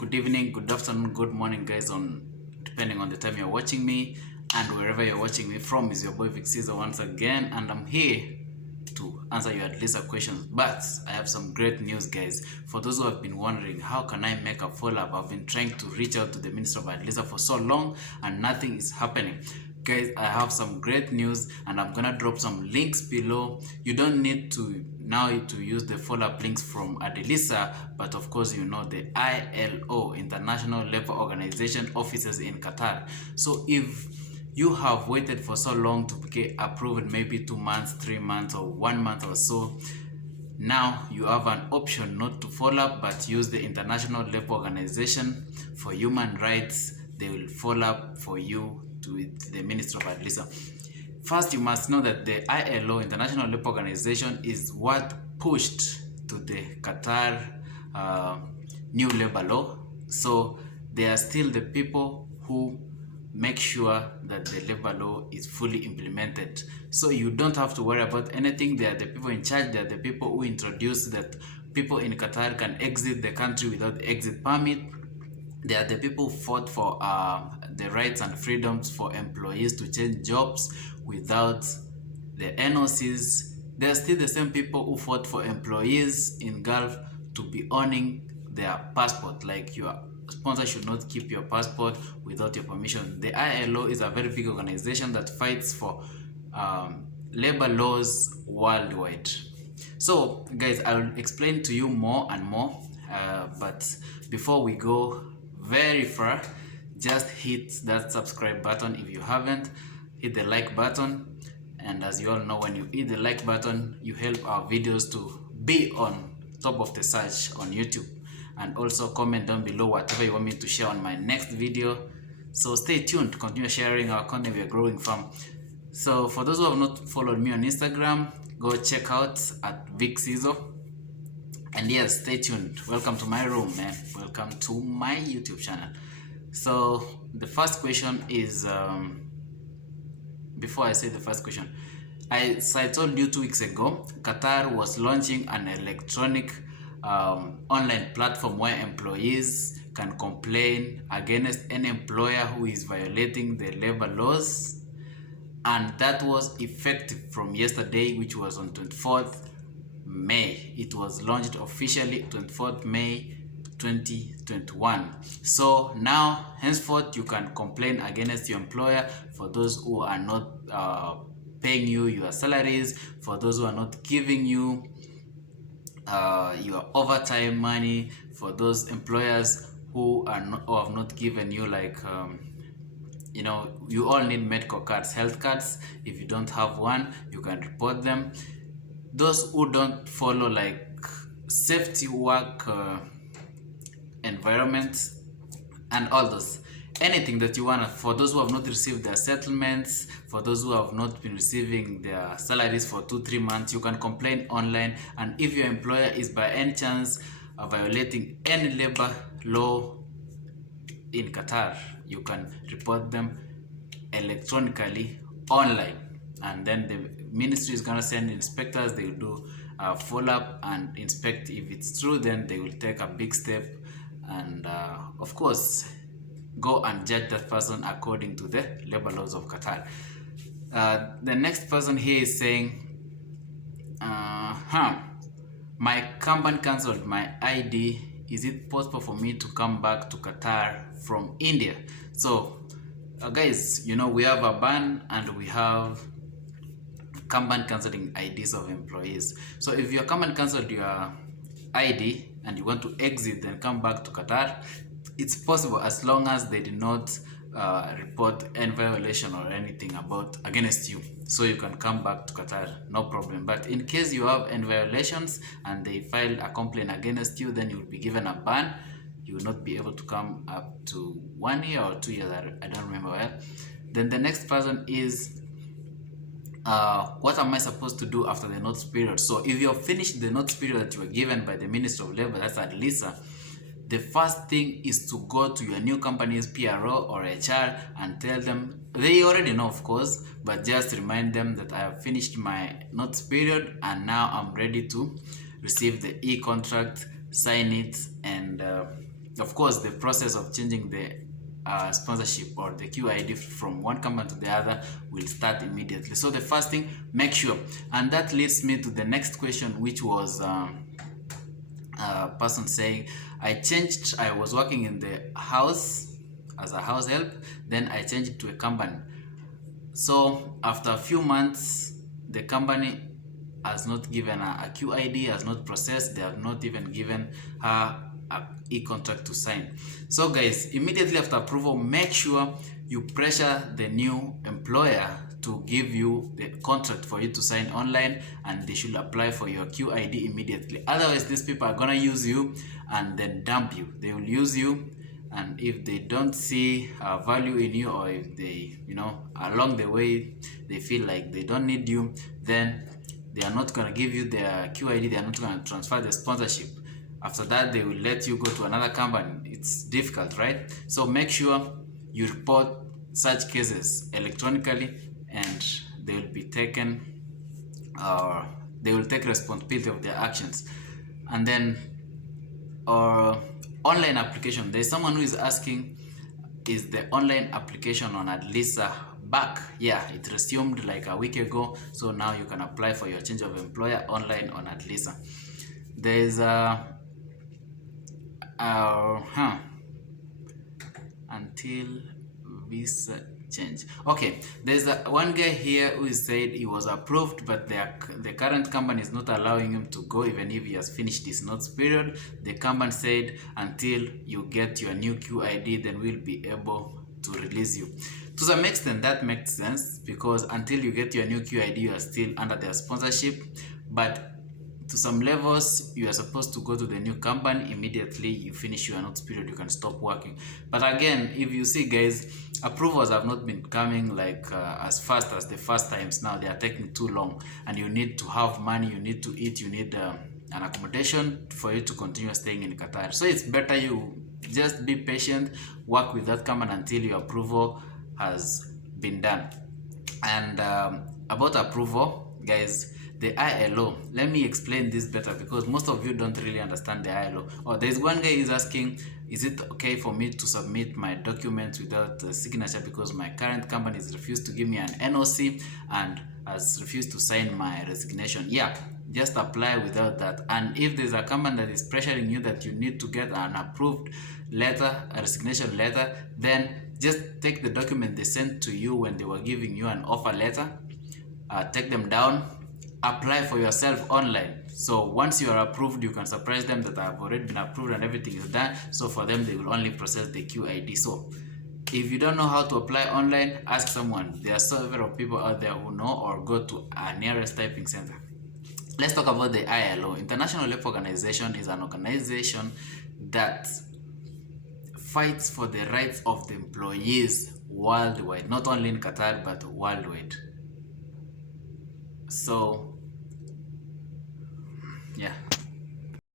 Good evening, good afternoon, good morning, guys, on depending on the time you're watching me, and wherever you're watching me from. Is your boy Vic Seezzo once again, and I'm here to answer your ADLSA questions. But I have some great news, guys. For those who have been wondering, how can I make a follow-up? I've been trying to reach out to the Minister of ADLSA for so long and nothing is happening. Guys, I have some great news and I'm gonna drop some links below. You don't need to use the follow-up links from ADLSA, but of course you know the ILO, International Labour Organization offices in Qatar. So if you have waited for so long to get approved, maybe 2 months, 3 months, or 1 month or so, now you have an option not to follow up but use the International Labour Organization for Human Rights. They will follow up for you to the Minister of ADLSA. First, you must know that the ILO, International Labour Organization, is what pushed to the Qatar new labor law. So they are still the people who make sure that the labor law is fully implemented. So you don't have to worry about anything. They are the people in charge. They are the people who introduced that people in Qatar can exit the country without exit permit. They are the people who fought for the rights and freedoms for employees to change jobs without the NOCs. They are still the same people who fought for employees in Gulf to be owning their passport. Like, your sponsor should not keep your passport without your permission. The ILO is a very big organization that fights for labor laws worldwide. So guys, I will explain to you more and more, but before we go very far, just hit that subscribe button if you haven't. Hit the like button, and as you all know, when you hit the like button, you help our videos to be on top of the search on YouTube. And also comment down below whatever you want me to share on my next video. So stay tuned to continue sharing our content. We are growing from. So for those who have not followed me on Instagram, go check out at Vic Seezzo. And yes, stay tuned. Welcome to my room, man. Welcome to my YouTube channel. So the first question is, before I say the first question, I told you 2 weeks ago, Qatar was launching an electronic online platform where employees can complain against any employer who is violating the labor laws, and that was effective from yesterday, which was on 24th May. It was launched officially 24th May 2021. So now henceforth you can complain against your employer for those who are not paying you your salaries, for those who are not giving you your overtime money, for those employers who are not, or have not given you, like you know, you all need medical cards, health cards. If you don't have one, you can report them. Those who don't follow like safety work environment and all those, anything that you want. For those who have not received their settlements, for those who have not been receiving their salaries for 2-3 months, you can complain online. And if your employer is by any chance violating any labor law in Qatar, you can report them electronically online, and then the ministry is gonna send inspectors. They will do a follow-up and inspect. If it's true, then they will take a big step and of course go and judge that person according to the labor laws of Qatar. The next person here is saying, my company cancelled my ID. Is it possible for me to come back to Qatar from India? So guys, you know, we have a ban and we have company cancelling IDs of employees. So if your company cancelled your ID and you want to exit then come back to Qatar, it's possible, as long as they did not report any violation or anything against you. So you can come back to Qatar, no problem. But in case you have any violations and they file a complaint against you, then you will be given a ban. You will not be able to come up to 1 year or 2 years, I don't remember well. Then the next person is, what am I supposed to do after the notice period? So if you have finished the notice period that you were given by the Ministry of Labor, that's ADLSA, the first thing is to go to your new company's PRO or HR and tell them, they already know of course, but just remind them that I have finished my notice period and now I'm ready to receive the e-contract, sign it, and of course, the process of changing the sponsorship or the QID from one company to the other will start immediately. So the first thing, make sure. And that leads me to the next question, which was a person saying, I was working in the house as a house help, then I changed to a company. So after a few months, the company has not given a QID, has not processed, they have not even given her a e-contract to sign. So guys, immediately after approval, make sure you pressure the new employer to give you the contract for you to sign online, and they should apply for your QID immediately. Otherwise, these people are gonna use you and then dump you. They will use you, and if they don't see value in you, or if they, along the way they feel like they don't need you, then they are not gonna give you their QID, they are not gonna transfer the sponsorship. After that, they will let you go to another company. It's difficult, right? So make sure you report such cases electronically, and they will be taken, or they will take responsibility of their actions. And then, online application. There's someone who is asking, is the online application on ADLSA back? Yeah, it resumed like a week ago, so now you can apply for your change of employer online on ADLSA. There's until visa change. Okay, there's one guy here who said he was approved, but the current company is not allowing him to go even if he has finished his notice period. The company said, until you get your new QID, then we'll be able to release you. To some extent, that makes sense, because until you get your new QID, you are still under their sponsorship. But to some levels, you are supposed to go to the new company immediately you finish your notice period. You can stop working. But again, if you see, guys, approvals have not been coming like as fast as the first times. Now they are taking too long, and you need to have money, you need to eat, you need an accommodation for you to continue staying in Qatar. So it's better you just be patient, work with that company until your approval has been done. And about approval, guys, the ILO, let me explain this better, because most of you don't really understand the ILO. There's one guy who's asking, is it okay for me to submit my documents without signature, because my current company has refused to give me an NOC and has refused to sign my resignation? Yeah, just apply without that. And if there's a company that is pressuring you that you need to get an approved letter, a resignation letter, then just take the document they sent to you when they were giving you an offer letter, take them down, apply for yourself online. So once you are approved, you can surprise them that I have already been approved and everything is done. So for them, they will only process the QID. So if you don't know how to apply online, ask someone. There are several people out there who know, or go to a nearest typing center. Let's talk about the ILO. International Labour Organization is an organization that fights for the rights of the employees worldwide, not only in Qatar, but worldwide. So yeah.